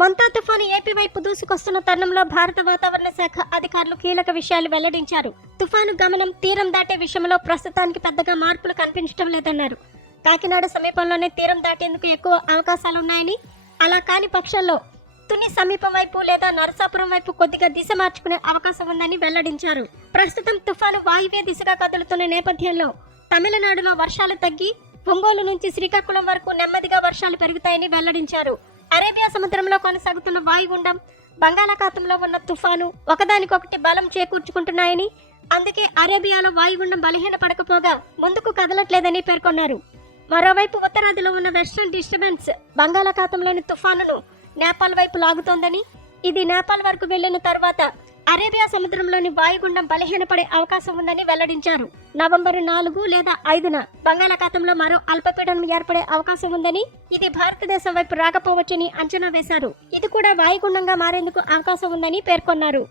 మొంతా తుఫాను ఏపీ వైపు దూసుకొస్తున్న తరుణంలో భారత వాతావరణ శాఖ అధికారులు కీలక విషయాలు వెల్లడించారు. తుఫాను గమనం తీరం దాటే విషయంలో ప్రస్తుతానికి పెద్దగా మార్పులు కనిపించడం లేదన్నారు. కాకినాడ సమీపంలోనే తీరం దాటేందుకు ఎక్కువ అవకాశాలున్నాయని అలా కాని పక్షంలో తుని సమీపం వైపు లేదా నరసాపురం వైపు కొద్దిగా దిశ మార్చుకునే అవకాశం ఉందని వెల్లడించారు. ప్రస్తుతం తుఫాను వాయువ్య దిశగా కదులుతున్న నేపథ్యంలో తమిళనాడులో వర్షాలు తగ్గి ఒంగోలు నుంచి శ్రీకాకుళం వరకు నెమ్మదిగా వర్షాలు పెరుగుతాయని వెల్లడించారు. అరేబియా సముద్రంలో కొనసాగుతున్న వాయుగుండం బంగాళాఖాతంలో ఉన్న తుఫాను ఒకదానికొకటి బలం చేకూర్చుకుంటున్నాయని అందుకే అరేబియాలో వాయుగుండం బలహీనపడకపోగా ముందుకు కదలట్లేదని పేర్కొన్నారు. మరోవైపు ఉత్తరాదిలో ఉన్న వెస్టర్న్ డిస్టర్బెన్స్ బంగాళాఖాతంలోని తుఫానును నేపాల్ వైపు లాగుతోందని ఇది నేపాల్ వరకు వెళ్ళిన తర్వాత అరేబియా సముద్రంలోని వాయుగుండం బలహీనపడే అవకాశం ఉందని వెల్లడించారు. నవంబర్ నాలుగు లేదా ఐదున బంగాళాఖాతంలో మరో అల్పపీడనం ఏర్పడే అవకాశం ఉందని ఇది భారతదేశం వైపు రాకపోవచ్చని అంచనా వేశారు. ఇది కూడా వాయుగుండంగా మారేందుకు అవకాశం ఉందని పేర్కొన్నారు.